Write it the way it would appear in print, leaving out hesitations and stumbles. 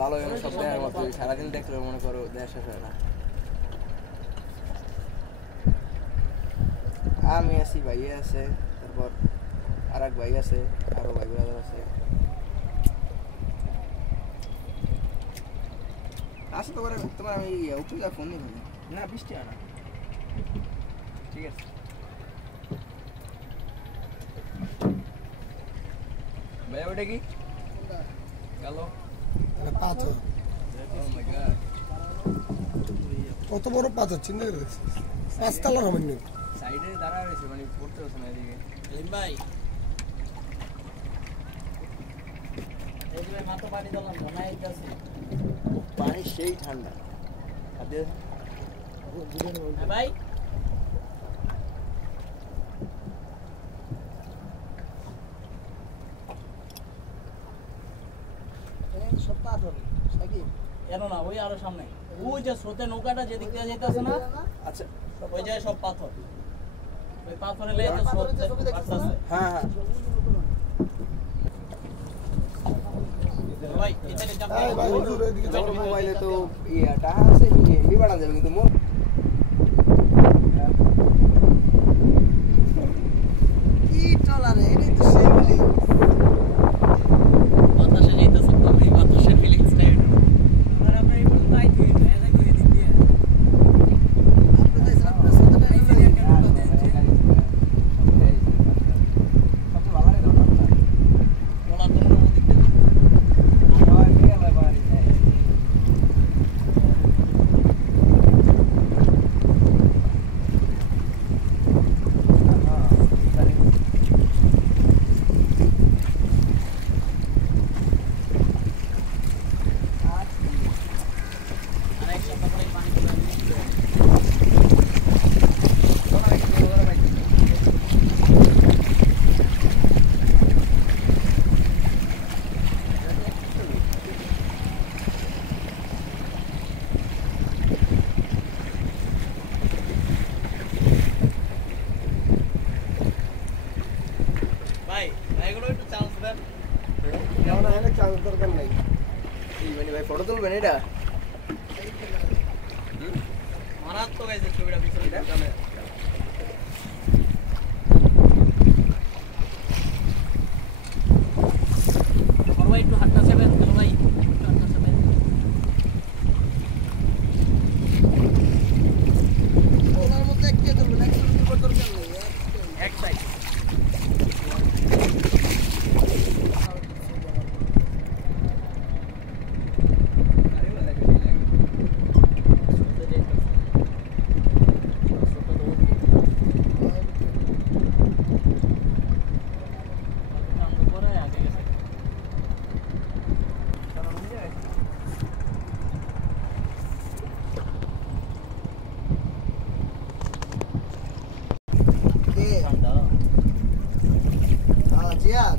ভালো সব দেখার মতো সারাদিন দেখলে মনে করো দেশ শেষ হয় না। আমি আছি, ভাই আছে, তারপর আর এক ভাই আছে, আরো ভাই ব্রাদার আছে। আসো তোমার আমি উপজা ফোন নিব না, বৃষ্টি হয় না। ঠিক আছে ভাই, ওটা কি কালো পাথর? কত বড় পাথর চিন্তা করে দেখছিস? 5 তলার হবে না। সাইডে দাঁড়া রয়েছে, মানে পড়তে হচ্ছে না এদিকে। ভাই এইগুলো মাত্র পানি দিলাম মনে হইতাছে পানি সেই ঠান্ডা। ভাই সব পাথর সাকিব এনো না, ওই আরো সামনে ওই যে স্রোতে নৌকাটা যেদিক দিয়ে যাইতাছে না, আচ্ছা ওই জায়গায় সব পাথর। ওই পাথরে লেগে তো স্রোত আসছে। হ্যাঁ হ্যাঁ ভাই এটা কি জানতে? ভাই হুজুর এদিকে যাও। মোবাইলে তো ইয়াটা আছে, এমবি বাড়ানো যাবে কিন্তু কি টলারে এটাই তো সেগুলি বাতাসে যাইতাছে, আমি বাতাসের ফিলিংসটা আর আমরা এই বল পাই দিই না, এটা করে দিই দিয়ে আপনাদের আপনাদের সাথে সবচেয়ে ভালো লাগে ওলা তোমরা ওদিক দিয়ে ভাই এগুলো একটু চান্স দেন। কেমন হয় না চাল দরকার নাই। মানে ভাই ফটো তুলবেন এটা? মারাত্মক এই যে ছবিটা পিছনে চলে। ভাই একটু হাতটা চেপে দিন ভাই, হাতটা চেপে ওনার মধ্যে একটা ধরবেন, একটা ধরবার দরকার নেই। এক সাইড জিয়াদ